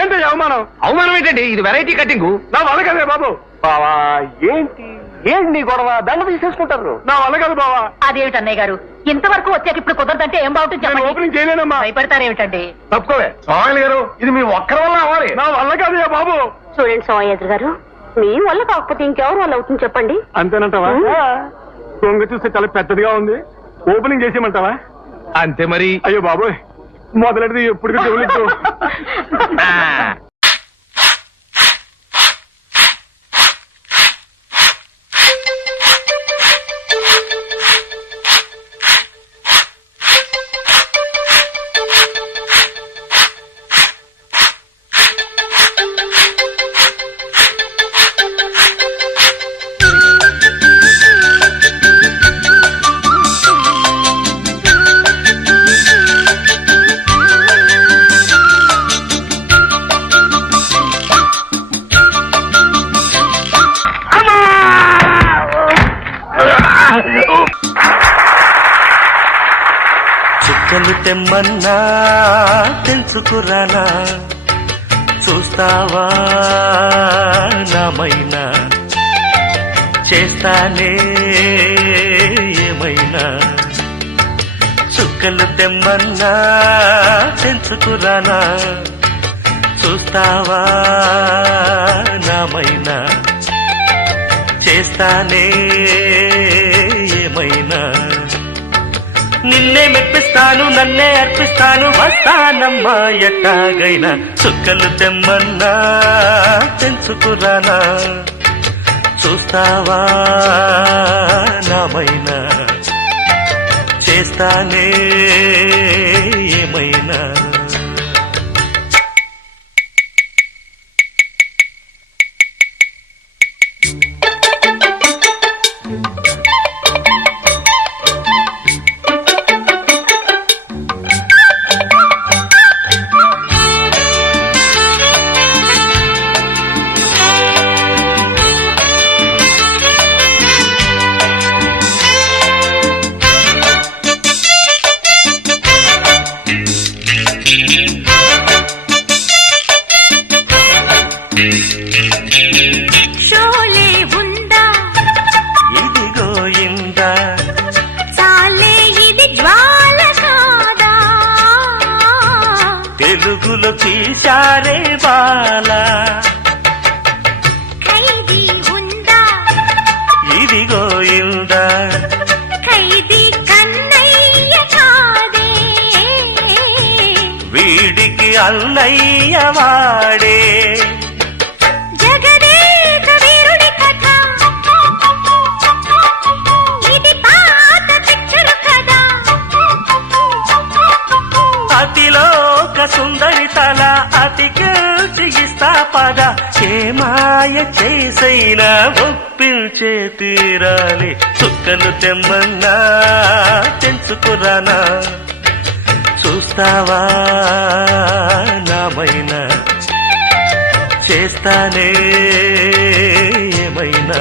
ఏంటి అవమానం? అవమానం ఏంటండి? ఇది వెరైటీ కటింగ్. నా వల్ల కదే బాబు. బావా ఏంటి నీ గొడవ? దండ తీసేసుకుంటారు. నా వల్ల కదా బావా. అదేమిటి అన్నయ్య గారు, ఇంతవరకు వచ్చాక ఇప్పుడు కుదరదంటే ఏం బాగుంటుంది చెప్పండి. ఓపెనింగ్ చేయలేనమ్మా. భయపడతారేమిటండి? తప్పుకోవే సోమయ్య గారు, ఇది మీ ఒక్కరి వల్ల అవ్వాలి. నా వల్ల కదయ్యా బాబు. చూడండి సోమయాజు గారు, మీ వల్ల కాకపోతే ఇంకెవరి వల్ల అవుతుంది చెప్పండి. అంతేనంటావా? దొంగ చూస్తే చాలా పెద్దదిగా ఉంది. ఓపెనింగ్ చేసేయమంటావా? అంతే మరి. అయ్యో బాబోయ్, మొదలెడితే ఎప్పుడు చెవులిద్దు. చుక్కలు తెమ్మన్నా తెంచుకురానా, చూస్తావా నామైనా, చేస్తానే ఏమైనా. చుక్కలు తెమ్మన్నా తెంచుకురానా, చూస్తావా నామైనా, చేస్తానే ఏమైనా. నిన్నే మెప్పిస్తాను, నన్నే అర్పిస్తాను, వస్తానమ్మా ఎట్టాగైనా. చుక్కలు తెమ్మన్నా తెంచుకురానా, చూస్తావా నామైనా, చేస్తానే ఏమైనా. తెలుగులో తీశారే బాలా, ఖైదీ ఉందా ఇదిగో ఇందా, ఖైదీ కన్నయ్య కాదే, వీడికి అన్నయ్య వాడే. జగదేక వీరుడి కథ, ఇది పాత పిక్చరు కదా. అతిలోక సుందరి తల అతికిస్తా పద, ఏమాయ చేసైనా ఒప్పించే తీరాలి. చుక్కలు తెమ్మన్నా తెంచుకురానా, చూస్తావా నామైనా, చేస్తానే ఏమైనా.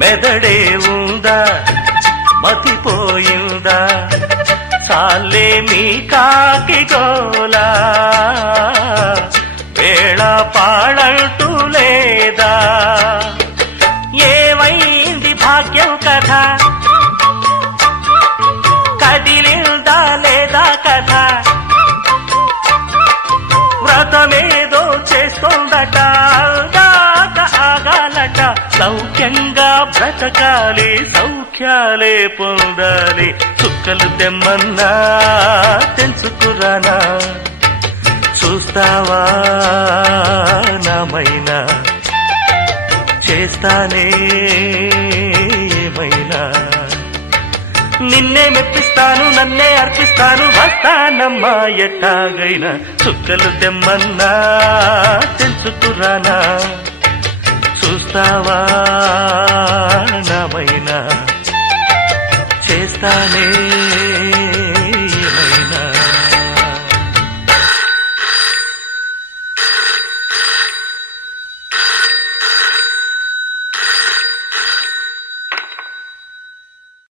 మెదడే ఉందా మతిపోయిందా, సాలే మీ కాకి గోలా, వేళ పాడంటూ లేదా, ఏమైంది భాగ్యం కథ, కదిలిందా లేదా కథ, వ్రతమేదో చేస్తోందట, దాకా ఆగాలట, సౌఖ్య సౌఖ్యంగా బ్రతకాలి సౌఖ్యాలే పొందాలి చుక్కలు తెమ్మన్నా తెంచుకురానా చూస్తావా నామైనా చేస్తానే ఏమైనా నిన్నే మెప్పిస్తాను నన్నే అర్పిస్తాను వస్తానమ్మా ఎట్టాగైనా చుక్కలు తెమ్మన్నా తెంచుకురానా చూస్తావా నామైనా చేస్తానే